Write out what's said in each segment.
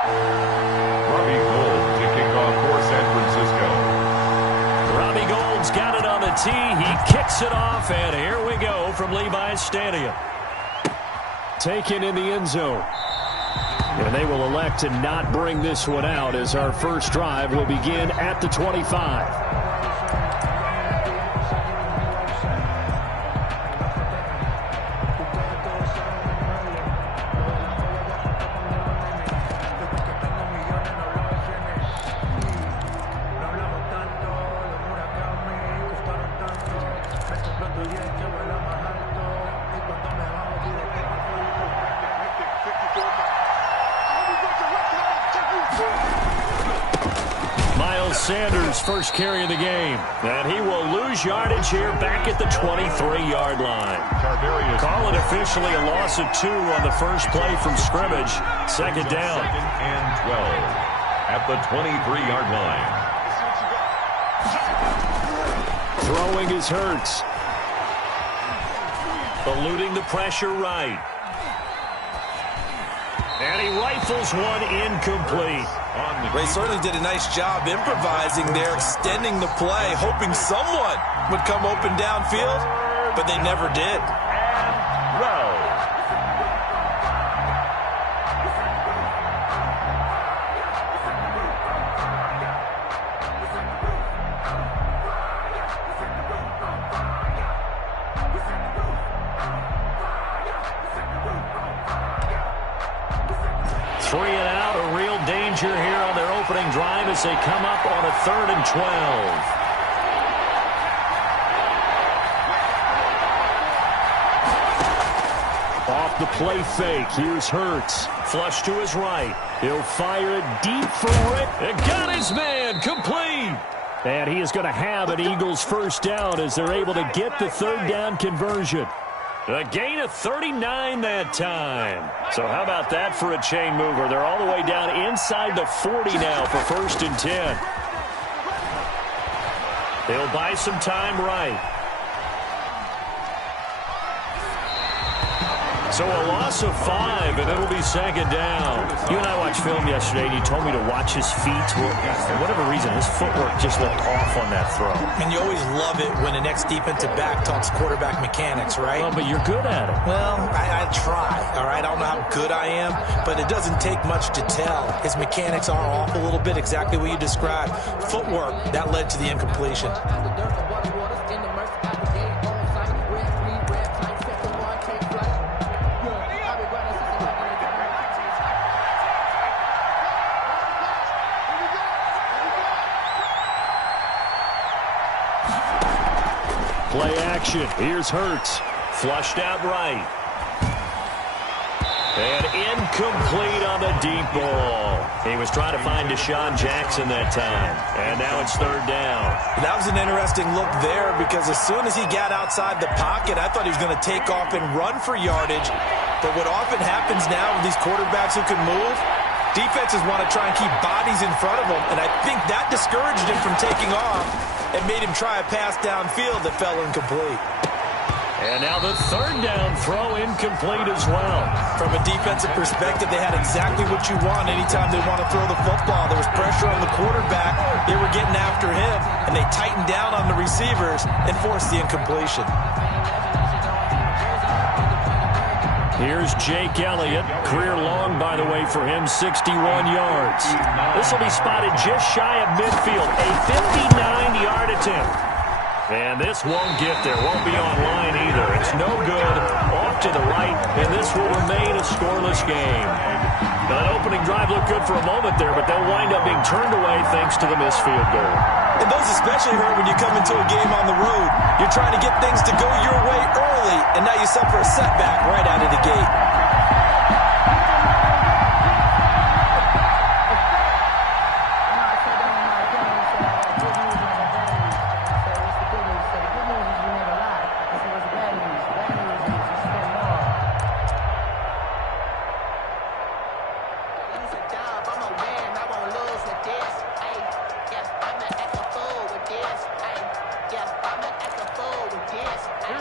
Robbie Gould to kick off for San Francisco. Robbie Gould's got it on the tee. He kicks it off, and here we go from Levi's Stadium. Taken in the end zone. And they will elect to not bring this one out as our first drive will begin at the 25. Sanders first carry of the game, and he will lose yardage here back at the 23-yard line. Call it officially a loss of 2 on the first play from scrimmage. Second down. 2nd and 12 at the 23-yard line. Throwing is Hurts. Eluding the pressure right. And he rifles one incomplete. They certainly did a nice job improvising there, extending the play, hoping someone would come open downfield, but they never did. And row. Three and out, a real danger here on their opening drive as they come up on a 3rd and 12. Off the play fake, here's Hurts. Flush to his right. He'll fire it deep for Rick. It got his man, complete. And he is going to have an Eagles first down as they're able to get the 3rd down conversion. A gain of 39 that time. So how about that for a chain mover? They're all the way down inside the 40 now for 1st and 10. They'll buy some time right. So a loss of 5, and it'll be 2nd down. You and I watched film yesterday, and you told me to watch his feet. Well, for whatever reason, his footwork just looked off on that throw. And you always love it when an ex-defensive back talks quarterback mechanics, right? Well, but you're good at it. Well, I try, all right? I don't know how good I am, but it doesn't take much to tell. His mechanics are off a little bit, exactly what you described. Footwork, that led to the incompletion. Play action. Here's Hurts. Flushed out right. And incomplete on the deep ball. He was trying to find Deshaun Jackson that time. And now it's 3rd down. That was an interesting look there because as soon as he got outside the pocket, I thought he was going to take off and run for yardage. But what often happens now with these quarterbacks who can move, defenses want to try and keep bodies in front of them. And I think that discouraged him from taking off. It made him try a pass downfield that fell incomplete. And now the 3rd down throw incomplete as well. From a defensive perspective, they had exactly what you want anytime they want to throw the football. There was pressure on the quarterback. They were getting after him, and they tightened down on the receivers and forced the incompletion. Here's Jake Elliott. Career long, by the way, for him, 61 yards. This will be spotted just shy of midfield. A 59-yard attempt. And this won't get there. Won't be online either. It's no good. Off to the right, and this will remain a scoreless game. Now, that opening drive looked good for a moment there, but they'll wind up being turned away thanks to the missed field goal. And those especially hurt when you come into a game on the road. You're trying to get things to go your way early, and now you suffer a setback right out of the gate.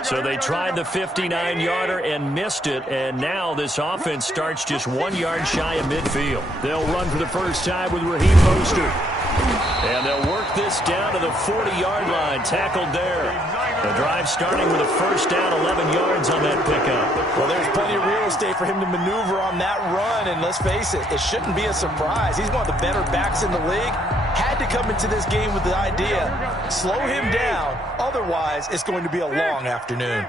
So they tried the 59-yarder and missed it, and now this offense starts just 1 yard shy of midfield. They'll run for the first time with Raheem Mostert. And they'll work this down to the 40-yard line, tackled there. The drive starting with a first down, 11 yards on that pickup. Well, there's plenty of real estate for him to maneuver on that run, and let's face it, it shouldn't be a surprise. He's one of the better backs in the league. Had to come into this game with the idea, slow him down, otherwise it's going to be a long afternoon.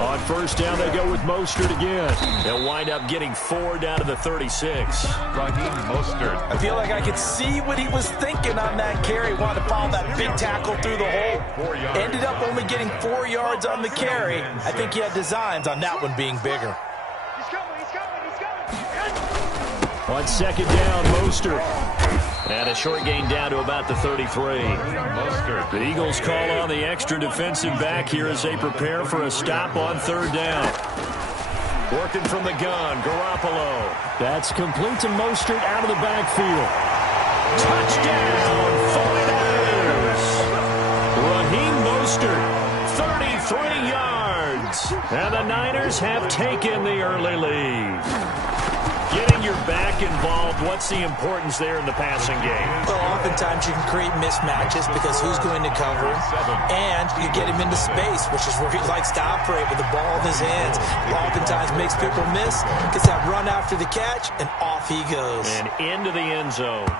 On first down, they go with Mostert again. They'll wind up getting 4 down to the 36. Raheem Mostert. I feel like I could see what he was thinking on that carry. Wanted to follow that big tackle through the hole. Ended up only getting 4 yards on the carry. I think he had designs on that one being bigger. On second down, Mostert. And a short gain down to about the 33. The Eagles call on the extra defensive back here as they prepare for a stop on third down. Working from the gun, Garoppolo. That's complete to Mostert out of the backfield. Touchdown, 49ers. Raheem Mostert, 33 yards. And the Niners have taken the early lead. Getting your back involved, what's the importance there in the passing game? Well, oftentimes you can create mismatches because who's going to cover him, and you get him into space, which is where he likes to operate with the ball in his hands. Oftentimes makes people miss, gets that run after the catch, and off he goes. And into the end zone.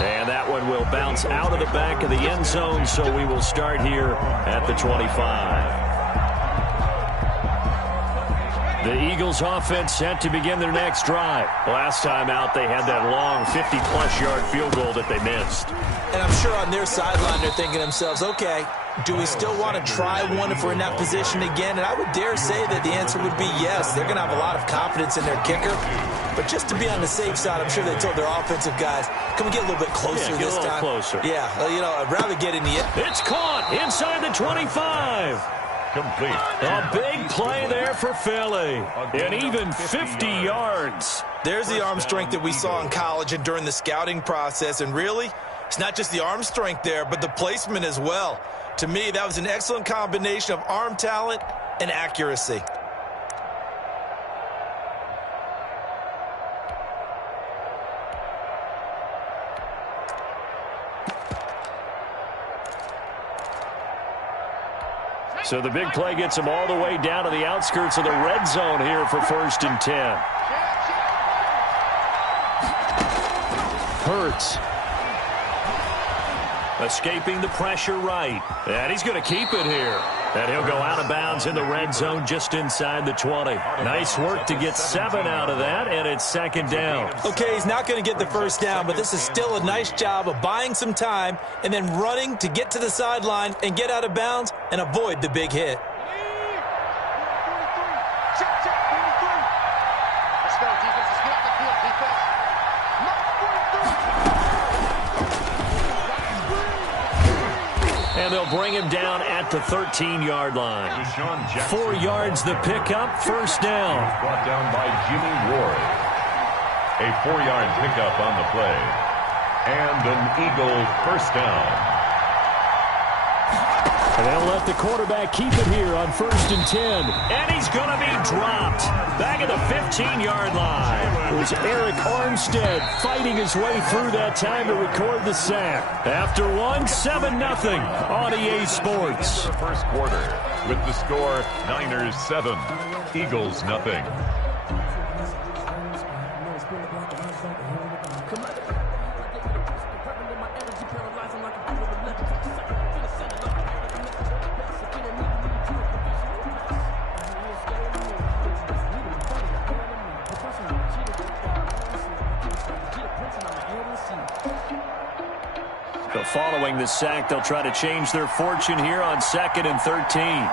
And that one will bounce out of the back of the end zone, so we will start here at the 25. The Eagles offense set to begin their next drive. Last time out, they had that long 50-plus yard field goal that they missed. And I'm sure on their sideline they're thinking to themselves, okay, do we still want to try one if we're in that position again? And I would dare say that the answer would be yes. They're going to have a lot of confidence in their kicker. But just to be on the safe side, I'm sure they told their offensive guys, can we get a little bit closer this time? Closer. Yeah, well, you know, I'd rather get in the end. It's caught inside the 25. Complete. A big play there for Philly. And even 50 yards. There's the arm strength that we saw in college and during the scouting process. And really, it's not just the arm strength there, but the placement as well. To me, that was an excellent combination of arm talent and accuracy. So the big play gets him all the way down to the outskirts of the red zone here for 1st and 10. Hurts. Escaping the pressure right. And he's going to keep it here. And he'll go out of bounds in the red zone just inside the 20. Nice work to get 7 out of that, and it's 2nd down. Okay, he's not going to get the first down, but this is still a nice job of buying some time and then running to get to the sideline and get out of bounds and avoid the big hit. And they'll bring him down at the 13-yard line. 4 yards the pickup, 1st down. Brought down by Jimmy Ward. A 4-yard pickup on the play. And an Eagle first down. And they'll let the quarterback keep it here on 1st and 10. And he's going to be dropped back at the 15-yard line. It was Eric Armstead fighting his way through that time to record the sack. After one, 7-0 on EA Sports. The first quarter with the score Niners 7, Eagles nothing. So following the sack, they'll try to change their fortune here on 2nd and 13.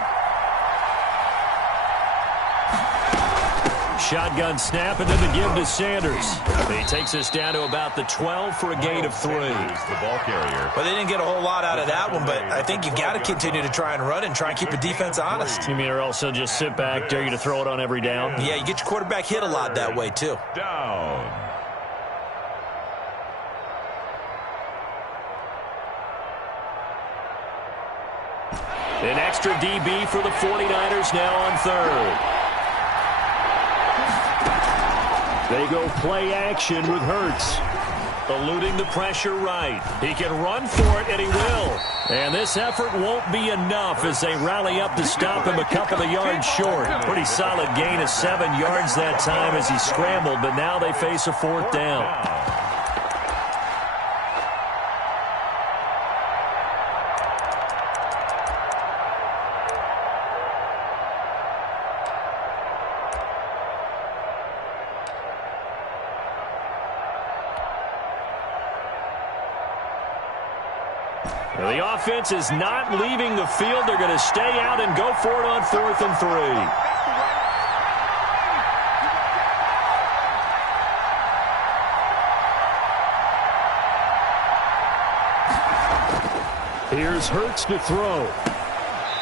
Shotgun snap, and then the give to Sanders. He takes us down to about the 12 for a gain of 3. The ball carrier. Well, they didn't get a whole lot out of that one, but I think you got to continue to try and run and try and keep the defense honest. You mean or also just sit back, dare you to throw it on every down? Yeah, you get your quarterback hit a lot that way, too. Down. extra DB for the 49ers now on third. They go play action with Hurts. Eluding the pressure right. He can run for it, and he will. And this effort won't be enough as they rally up to stop him a couple of yards short. Pretty solid gain of 7 yards that time as he scrambled, but now they face a 4th down. The offense is not leaving the field. They're going to stay out and go for it on 4th and 3. Here's Hurts to throw.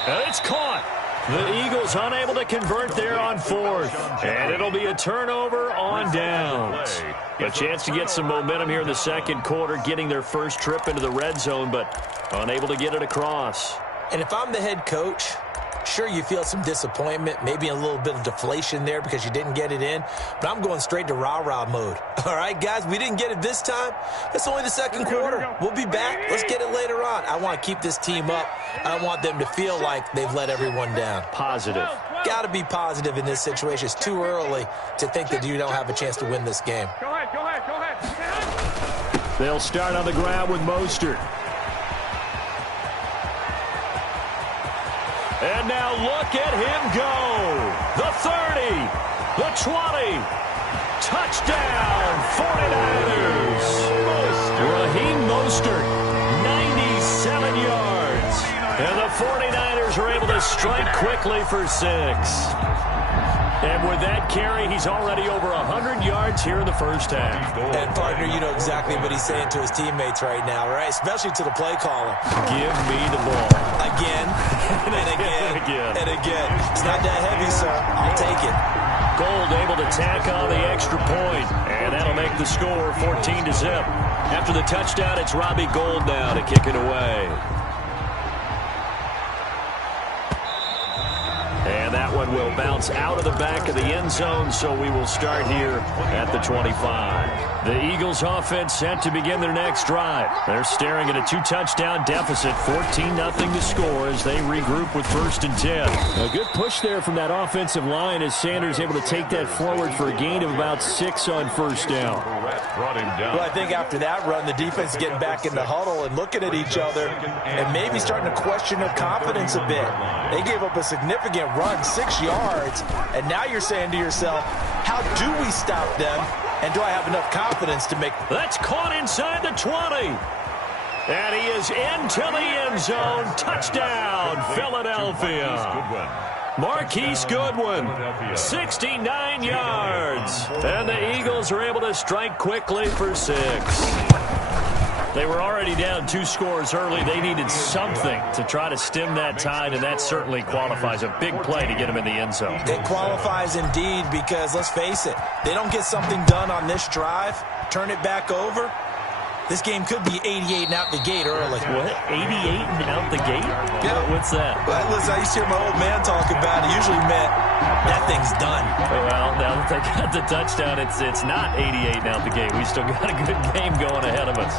And it's caught. The Eagles unable to convert there on 4th. And it'll be a turnover on downs. A chance to get some momentum here in the second quarter, getting their first trip into the red zone, but unable to get it across. And if I'm the head coach, sure, you feel some disappointment, maybe a little bit of deflation there because you didn't get it in, but I'm going straight to rah-rah mode. All right, guys, we didn't get it this time. It's only the second quarter. We'll be back. Let's get it later on. I want to keep this team up. I don't want them to feel like they've let everyone down. Positive. Got to be positive in this situation. It's too early to think that you don't have a chance to win this game. Go ahead. They'll start on the ground with Mostert. And now look at him go. The 30, the 20. Touchdown, 49ers. Raheem Mostert, 97 yards. And the 49ers are able to strike quickly for 6. And with that carry, he's already over 100 yards here in the first half. And, partner, you know exactly what he's saying to his teammates right now, right? Especially to the play caller. Give me the ball. Again, and again, and again. It's not that heavy, sir. I'll take it. Gold able to tack on the extra point, and that'll make the score 14-0. After the touchdown, it's Robbie Gould now to kick it away. And that one will bounce out of the back of the end zone, so we will start here at the 25. The Eagles offense set to begin their next drive. They're staring at a 2-touchdown deficit, 14-0 to score as they regroup with 1st and 10. A good push there from that offensive line as Sanders able to take that forward for a gain of about 6 on 1st down. Well, I think after that run, the defense is getting back in the huddle and looking at each other and maybe starting to question their confidence a bit. They gave up a significant run, 6 yards, and now you're saying to yourself, how do we stop them, and do I have enough confidence to make... That's caught inside the 20. And he is into the end zone. Touchdown, Philadelphia. Marquise Goodwin, 69 yards. And the Eagles are able to strike quickly for 6. They were already down 2 scores early. They needed something to try to stem that tide, and that certainly qualifies. A big play to get him in the end zone. It qualifies indeed because, let's face it, they don't get something done on this drive, turn it back over, this game could be 88 and out the gate early. What? 88 and out the gate? Yeah. What's that? Well, listen, I used to hear my old man talk about it. Usually meant that thing's done. Well, now that they got the touchdown, it's not 88 and out the gate. We still got a good game going ahead of us.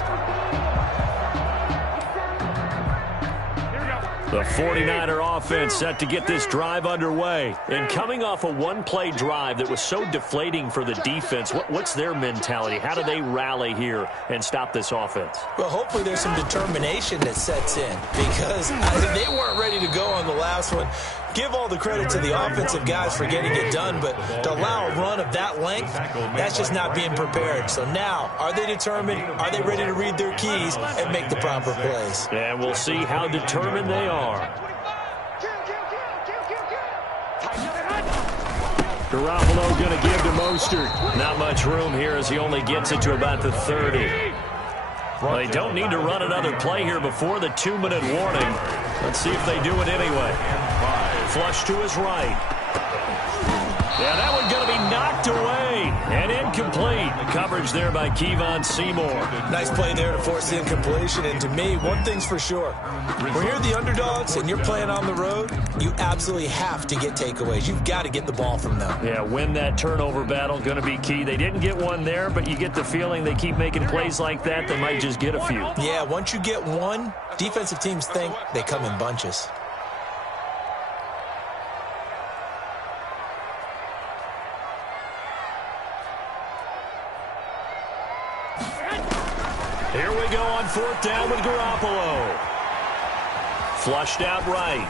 The 49er offense set to get this drive underway. And coming off a one-play drive that was so deflating for the defense, what's their mentality? How do they rally here and stop this offense? Well, hopefully there's some determination that sets in because they weren't ready to go on the last one. Give all the credit to the offensive guys for getting it done, but to allow a run of that length, that's just not being prepared. So now, are they determined? Are they ready to read their keys and make the proper plays? And we'll see how determined they are. Garoppolo going to give to Mostert. Not much room here as he only gets it to about the 30. Well, they don't need to run another play here before the 2-minute warning. Let's see if they do it anyway. Flush to his right. Yeah, that one's going to be knocked away and incomplete. Coverage coverage there by Kevon Seymour. Nice play there to force the incompletion. And to me, one thing's for sure. When you're the underdogs and you're playing on the road, you absolutely have to get takeaways. You've got to get the ball from them. Yeah, win that turnover battle, going to be key. They didn't get one there, but you get the feeling they keep making plays like that, they might just get a few. Yeah, once you get one, defensive teams think they come in bunches. Here we go on 4th down with Garoppolo. Flushed out right.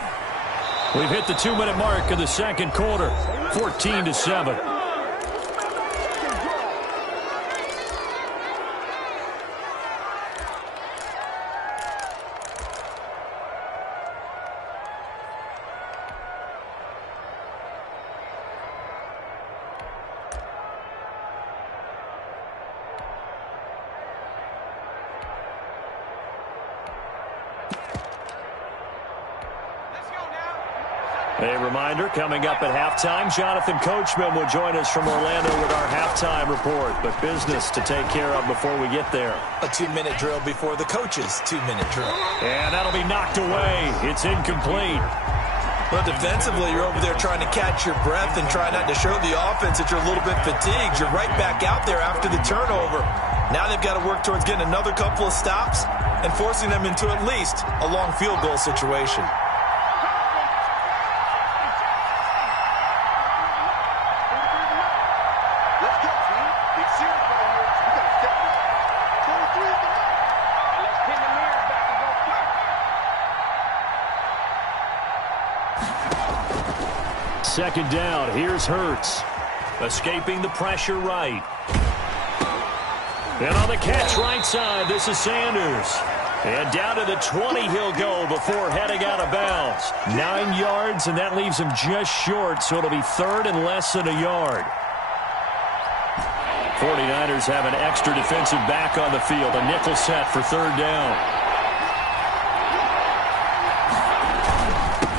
We've hit the 2-minute mark of the second quarter. 14-7. A reminder, coming up at halftime, Jonathan Coachman will join us from Orlando with our halftime report, but business to take care of before we get there. A 2-minute drill before the coach's 2-minute drill. And that'll be knocked away. It's incomplete. Well, defensively, you're over there trying to catch your breath and try not to show the offense that you're a little bit fatigued. You're right back out there after the turnover. Now they've got to work towards getting another couple of stops and forcing them into at least a long field goal situation. Second down, here's Hurts. Escaping the pressure right. And on the catch right side, this is Sanders. And down to the 20 he'll go before heading out of bounds. 9 yards, and that leaves him just short, so it'll be 3rd and less than a yard. 49ers have an extra defensive back on the field, a nickel set for 3rd down.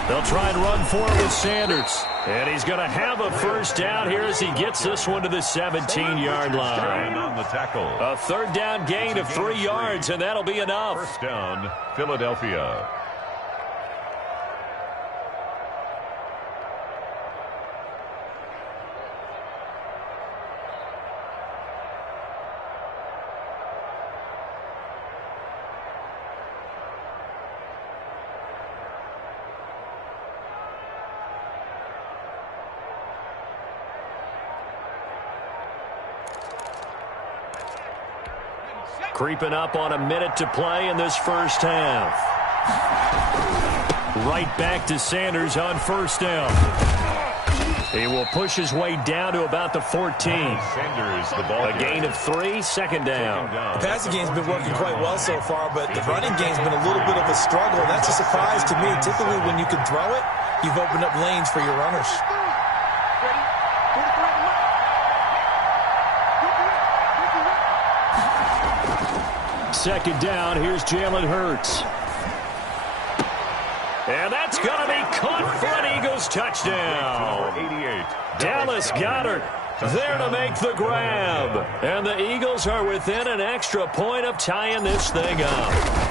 They'll try and run forward with Sanders. And he's going to have a first down here as he gets this one to the 17-yard line. On the tackle. A 3rd down gain of 3 yards, and that'll be enough. First down, Philadelphia. Creeping up on a minute to play in this first half. Right back to Sanders on 1st down. He will push his way down to about the 14. Sanders, the ball. A gain of 3, 2nd down. The passing game's been working quite well so far, but the running game's been a little bit of a struggle. That's a surprise to me. Typically, when you can throw it, you've opened up lanes for your runners. Second down, here's Jalen Hurts. And that's going to be caught for an Eagles touchdown. 88. Dallas Goedert there to make the grab. And the Eagles are within an extra point of tying this thing up.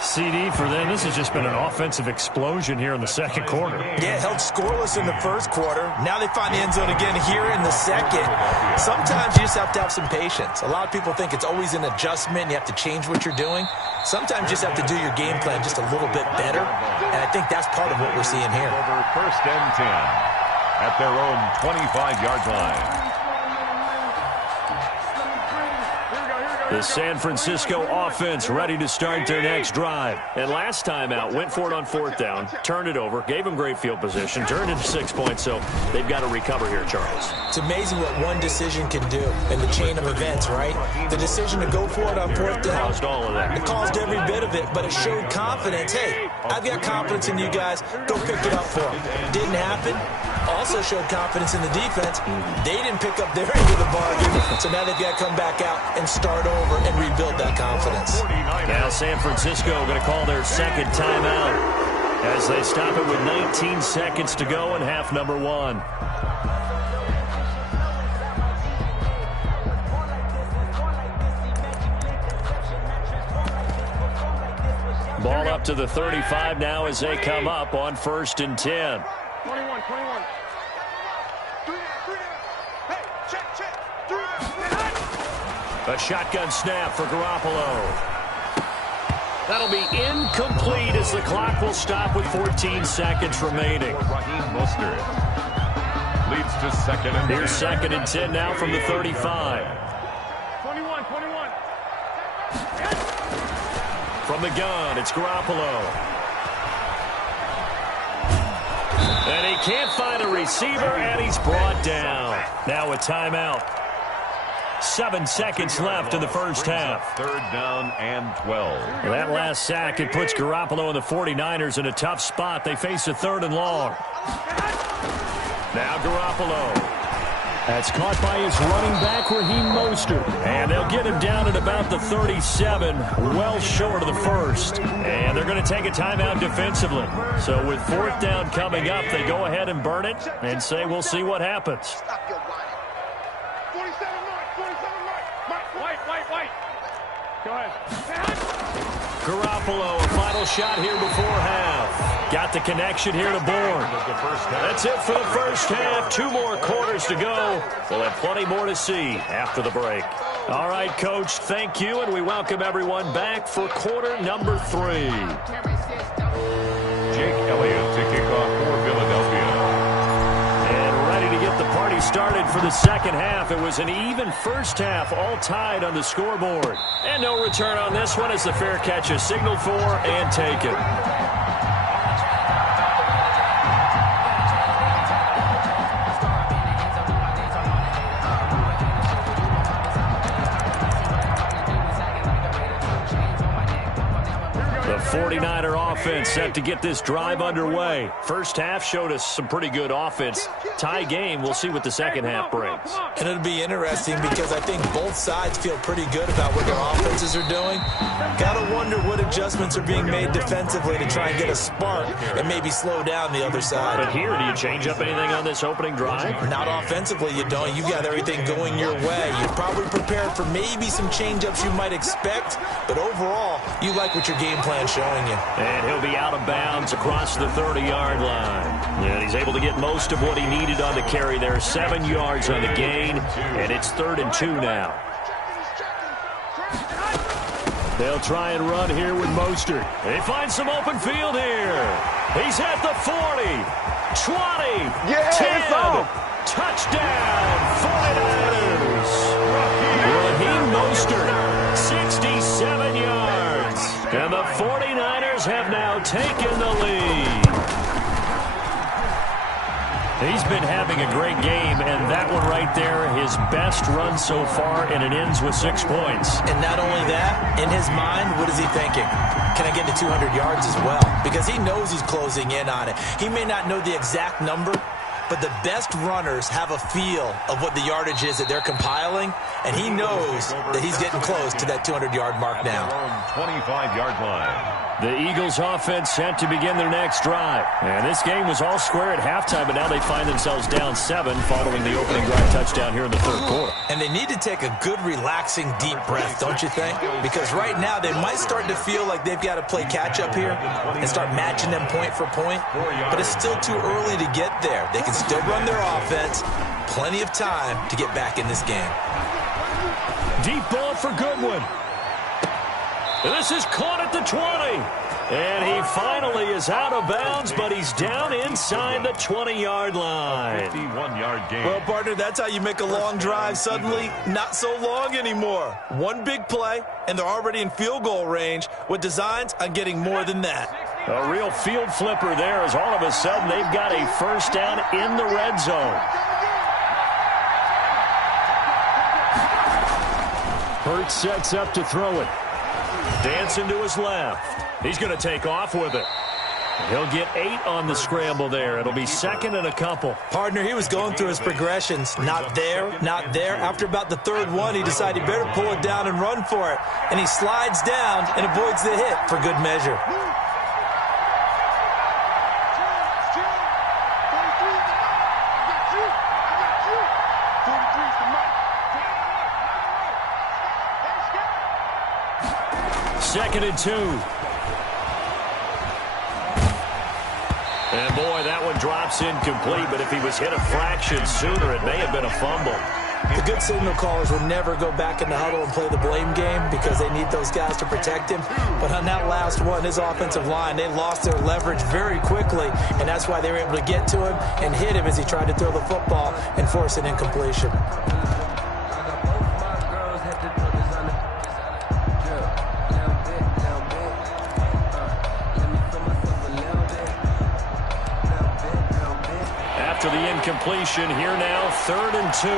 CD for them. This has just been an offensive explosion here in the second quarter. Yeah, held scoreless in the first quarter. Now they find the end zone again here in the second. Sometimes you just have to have some patience. A lot of people think it's always an adjustment. You have to change what you're doing. Sometimes you just have to do your game plan just a little bit better. And I think that's part of what we're seeing here. Over 1st and 10 at their own 25-yard line. The San Francisco offense ready to start their next drive. And last time out, went for it on 4th down, turned it over, gave them great field position, turned into 6 points, so they've got to recover here, Charles. It's amazing what one decision can do in the chain of events, right? The decision to go for it on 4th down. Caused all of that. It caused every bit of it, but it showed confidence. Hey, I've got confidence in you guys. Go pick it up for them. Didn't happen. Also showed confidence in the defense. They didn't pick up their end of the bargain, so now they've got to come back out and start over and rebuild that confidence. Now San Francisco going to call their second timeout as they stop it with 19 seconds to go in half number 1. Ball up to the 35 now as they come up on 1st and 10. 21. A shotgun snap for Garoppolo. That'll be incomplete as the clock will stop with 14 seconds remaining. Raheem Mostert leads to 2nd and 10. Here's 2nd and 10 now from the 35. 21. From the gun, it's Garoppolo. And he can't find a receiver, and he's brought down. Now a timeout. 7 seconds left in the first half. 3rd down and 12. That last sack, it puts Garoppolo and the 49ers in a tough spot. They face a 3rd and long. Now Garoppolo. That's caught by his running back, Raheem Mostert. And they'll get him down at about the 37, well short of the first. And they're going to take a timeout defensively. So with 4th down coming up, they go ahead and burn it and say we'll see what happens. 47 White. Go ahead. Garoppolo, a final shot here before half. Got the connection here to Bourne. That's it for the first half. 2 more quarters to go. We'll have plenty more to see after the break. All right, Coach, thank you, and we welcome everyone back for quarter number 3. Jake Elliott to kick off for Philadelphia. The party started for the second half. It was an even first half, all tied on the scoreboard. And no return on this one as the fair catch is signaled for and taken. The 49er offense set to get this drive underway. First half showed us some pretty good offense. Tie game, we'll see what the second half brings. And it'll be interesting because I think both sides feel pretty good about what their offenses are doing. Gotta wonder what adjustments are being made defensively to try and get a spark and maybe slow down the other side. But here, do you change up anything on this opening drive? Not offensively, you don't. You got everything going your way. You're probably prepared for maybe some change-ups you might expect, but overall, you like what your game plan's showing you. And he'll be out of bounds across the 30-yard line. And he's able to get most of what he needed on the carry there. 7 yards on the gain, and it's 3rd and 2 now. They'll try and run here with Mostert. They find some open field here. He's at the 40, 20, 10. Touchdown, 49ers. Raheem Mostert, 67 yards. And the 49ers have now taken the lead. He's been having a great game, and that one right there, his best run so far, and it ends with 6 points. And not only that, in his mind, what is he thinking? Can I get to 200 yards as well? Because he knows he's closing in on it. He may not know the exact number, but the best runners have a feel of what the yardage is that they're compiling, and he knows that he's getting close to that 200-yard mark now. 25-yard line. The Eagles offense set to begin their next drive. And this game was all square at halftime, but now they find themselves down 7 following the opening drive touchdown here in the 3rd quarter. And they need to take a good, relaxing, deep breath, don't you think? Because right now they might start to feel like they've got to play catch-up here and start matching them point for point. But it's still too early to get there. They can still run their offense. Plenty of time to get back in this game. Deep ball for Goodwin. This is caught at the 20. And he finally is out of bounds, but he's down inside the 20-yard line. 51-yard gain. Well, partner, that's how you make a long drive suddenly not so long anymore. One big play, and they're already in field goal range with designs on getting more than that. A real field flipper there as all of a sudden they've got a first down in the red zone. Hurts sets up to throw it. Dancing to his left. He's going to take off with it. He'll get 8 on the scramble there. It'll be 2nd and a couple. Partner, he was going through his progressions. Not there, not there. After about the 3rd one, he decided he better pull it down and run for it. And he slides down and avoids the hit for good measure. Second and 2. one drops incomplete, but if he was hit a fraction sooner, it may have been a fumble. The good signal callers will never go back in the huddle and play the blame game because they need those guys to protect him. But on that last one, his offensive line, they lost their leverage very quickly, and that's why they were able to get to him and hit him as he tried to throw the football and force an incompletion. After the incompletion, here now, 3rd and 2.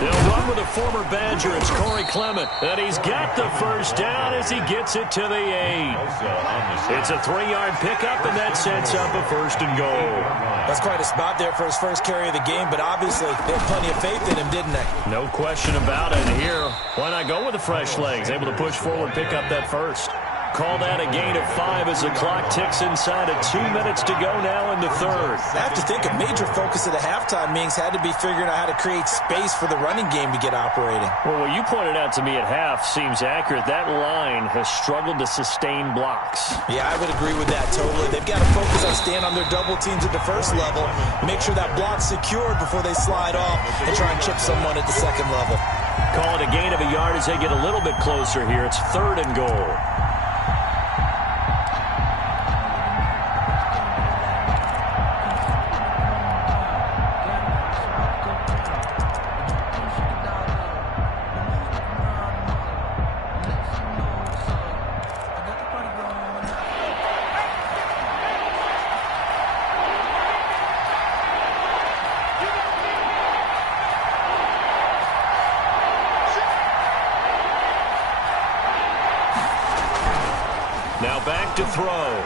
They'll run with a former Badger. It's Corey Clement. And he's got the first down as he gets it to the 8. It's a 3-yard pickup, and that sets up a 1st and goal. That's quite a spot there for his first carry of the game, but obviously they had plenty of faith in him, didn't they? No question about it. Here, why not go with the fresh legs? Able to push forward, pick up that first. Call that a gain of 5 as the clock ticks inside of 2 minutes to go now in the 3rd. I have to think a major focus of the halftime meetings had to be figuring out how to create space for the running game to get operating. Well, what you pointed out to me at half seems accurate. That line has struggled to sustain blocks. Yeah, I would agree with that totally. They've got to focus on staying on their double teams at the first level, make sure that block's secured before they slide off and try and chip someone at the second level. Call it a gain of a yard as they get a little bit closer here. It's 3rd and goal. Now back to throw.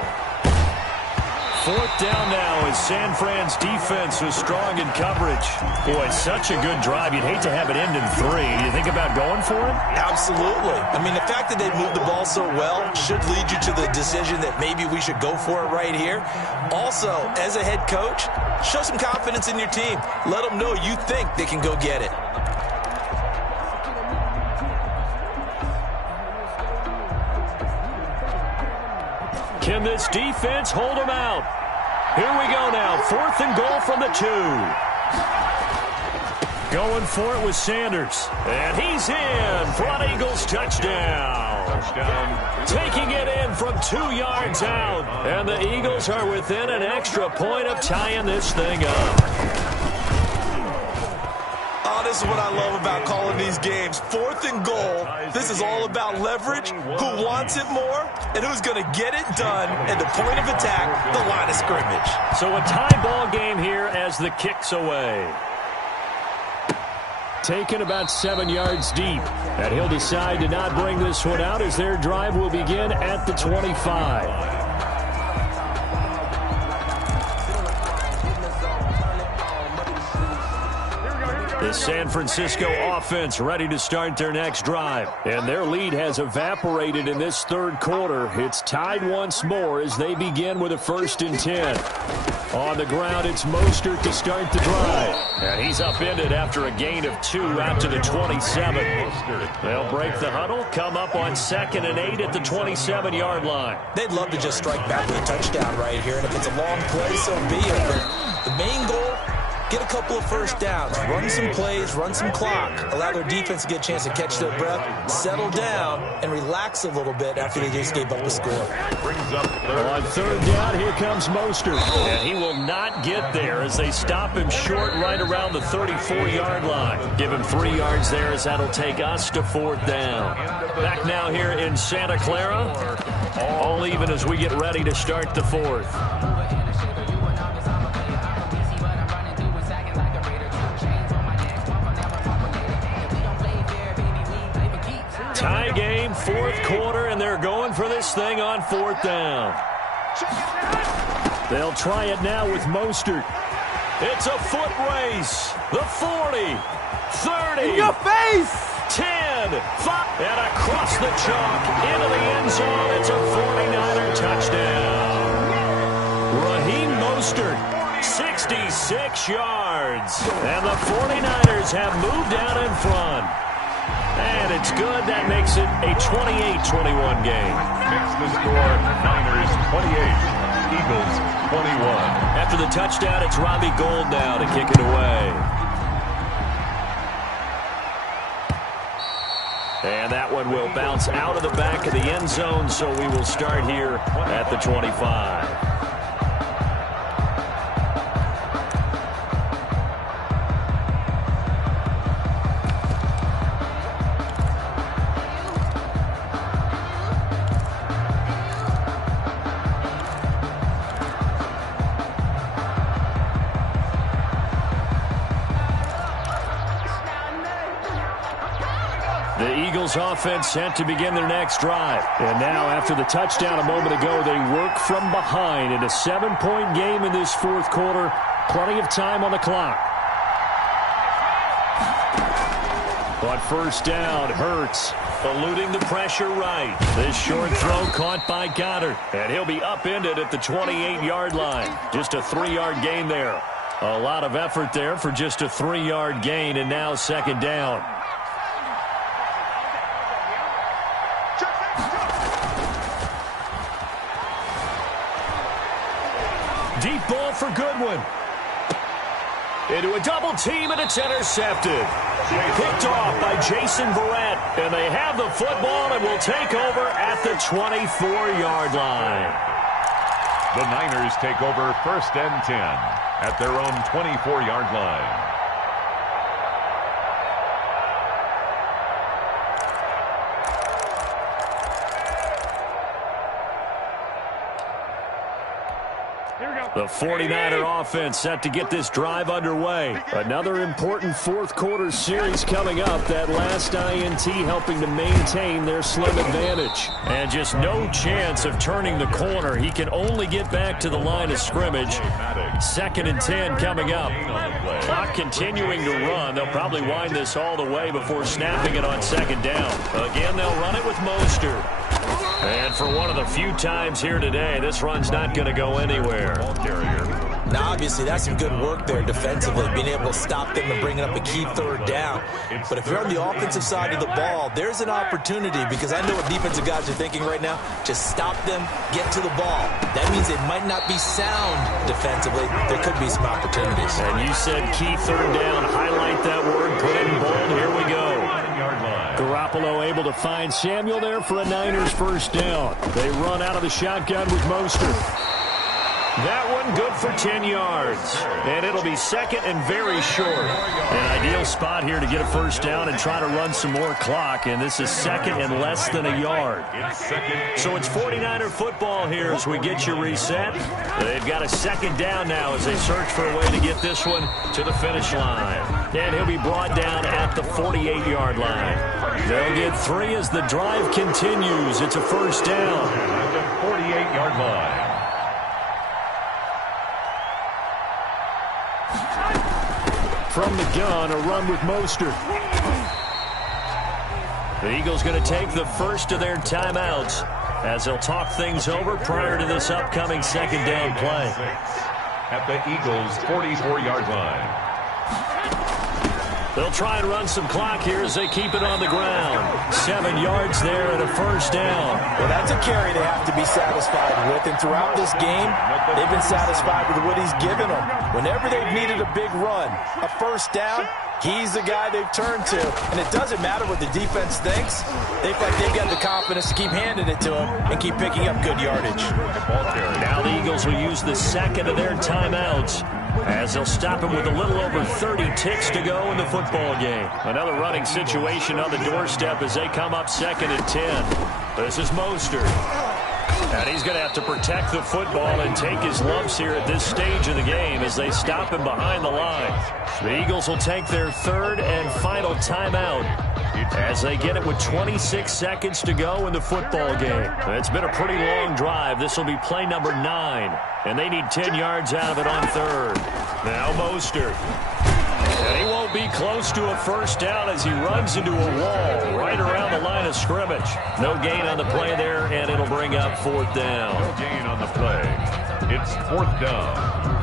4th down now as San Fran's defense was strong in coverage. Boy, such a good drive. You'd hate to have it end in 3. You think about going for it? Absolutely. I mean, the fact that they moved the ball so well should lead you to the decision that maybe we should go for it right here. Also, as a head coach, show some confidence in your team. Let them know you think they can go get it. Can this defense hold them out? Here we go now. 4th and goal from the 2. Going for it with Sanders. And he's in for an Eagles touchdown. Taking it in from 2 yards out. And the Eagles are within an extra point of tying this thing up. Oh, this is what I love about calling these games. 4th and goal. This is all about leverage, who wants it more, and who's going to get it done at the point of attack, the line of scrimmage. So a tie ball game here as the kick's away. Taken about 7 yards deep. And he'll decide to not bring this one out as their drive will begin at the 25. The San Francisco offense ready to start their next drive. And their lead has evaporated in this 3rd quarter. It's tied once more as they begin with a 1st and 10. On the ground, it's Mostert to start the drive. And he's upended after a gain of 2 out to the 27. They'll break the huddle, come up on 2nd and 8 at the 27-yard line. They'd love to just strike back with a touchdown right here. And if it's a long play, so be it. But the main goal, get a couple of first downs, run some plays, run some clock, allow their defense to get a chance to catch their breath, settle down, and relax a little bit after they just gave up the score. On 3rd down, here comes Mostert. And he will not get there as they stop him short right around the 34-yard line. Give him 3 yards there as that'll take us to 4th down. Back now here in Santa Clara. All even as we get ready to start the 4th. Tie game, 4th quarter, and they're going for this thing on 4th down. They'll try it now with Mostert. It's a foot race. The 40, 30. In your face! 10, 5, and across the chalk into the end zone. It's a 49er touchdown. Raheem Mostert, 66 yards. And the 49ers have moved down in front. And it's good. That makes it a 28-21 game. Makes the score Niners 28, Eagles 21. After the touchdown, it's Robbie Gould now to kick it away. And that one will bounce out of the back of the end zone, so we will start here at the 25. Offense set to begin their next drive. And now, after the touchdown a moment ago, they work from behind in a 7-point game in this fourth quarter. Plenty of time on the clock. But first down, Hurts eluding the pressure right. This short throw caught by Goddard. And he'll be upended at the 28-yard line. Just a 3-yard gain there. A lot of effort there for just a 3-yard gain, and now second down. Deep ball for Goodwin. Into a double team, and it's intercepted. Picked off by Jason Verrett. And they have the football and will take over at the 24-yard line. The Niners take over 1st and 10 at their own 24-yard line. The 49er offense set to get this drive underway. Another important fourth quarter series coming up. That last INT helping to maintain their slim advantage. And just no chance of turning the corner. He can only get back to the line of scrimmage. 2nd and 10 coming up. Clock continuing to run. They'll probably wind this all the way before snapping it on 2nd down. Again, they'll run it with Mostert. And for one of the few times here today, this run's not going to go anywhere. Now, obviously, that's some good work there defensively, being able to stop them and bringing up a key 3rd down. But if you're on the offensive side of the ball, there's an opportunity, because I know what defensive guys are thinking right now. Just stop them, get to the ball. That means it might not be sound defensively. There could be some opportunities. And you said key 3rd down. Highlight that word. Put it in bold. Here we go. Garoppolo able to find Samuel there for a Niners first down. They run out of the shotgun with Mostert. That one good for 10 yards. And it'll be 2nd and very short. An ideal spot here to get a first down and try to run some more clock. And this is 2nd and less than a yard. So it's 49er football here as we get you reset. They've got a 2nd down now as they search for a way to get this one to the finish line. And he'll be brought down at the 48-yard line. They'll get 3 as the drive continues. It's a first down. At the 48-yard line. From the gun, a run with Mostert. The Eagles going to take the first of their timeouts as they'll talk things over prior to this upcoming 2nd down play. At the Eagles' 44-yard line. They'll try and run some clock here as they keep it on the ground. 7 yards there and a first down. Well, that's a carry they have to be satisfied with. And throughout this game, they've been satisfied with what he's given them. Whenever they've needed a big run, a first down, he's the guy they've turned to. And it doesn't matter what the defense thinks. They feel like they've got the confidence to keep handing it to him and keep picking up good yardage. Now the Eagles will use the 2nd of their timeouts as they'll stop him with a little over 30 ticks to go in the football game. Another running situation on the doorstep as they come up 2nd and 10. This is Mostert. And he's going to have to protect the football and take his lumps here at this stage of the game as they stop him behind the line. The Eagles will take their 3rd and final timeout as they get it with 26 seconds to go in the football game. It's been a pretty long drive. This will be play number 9, and they need 10 yards out of it on 3rd. Now Mostert. And he won't be close to a first down as he runs into a wall right around the line of scrimmage. No gain on the play there, and it'll bring up 4th down. No gain on the play. It's 4th down.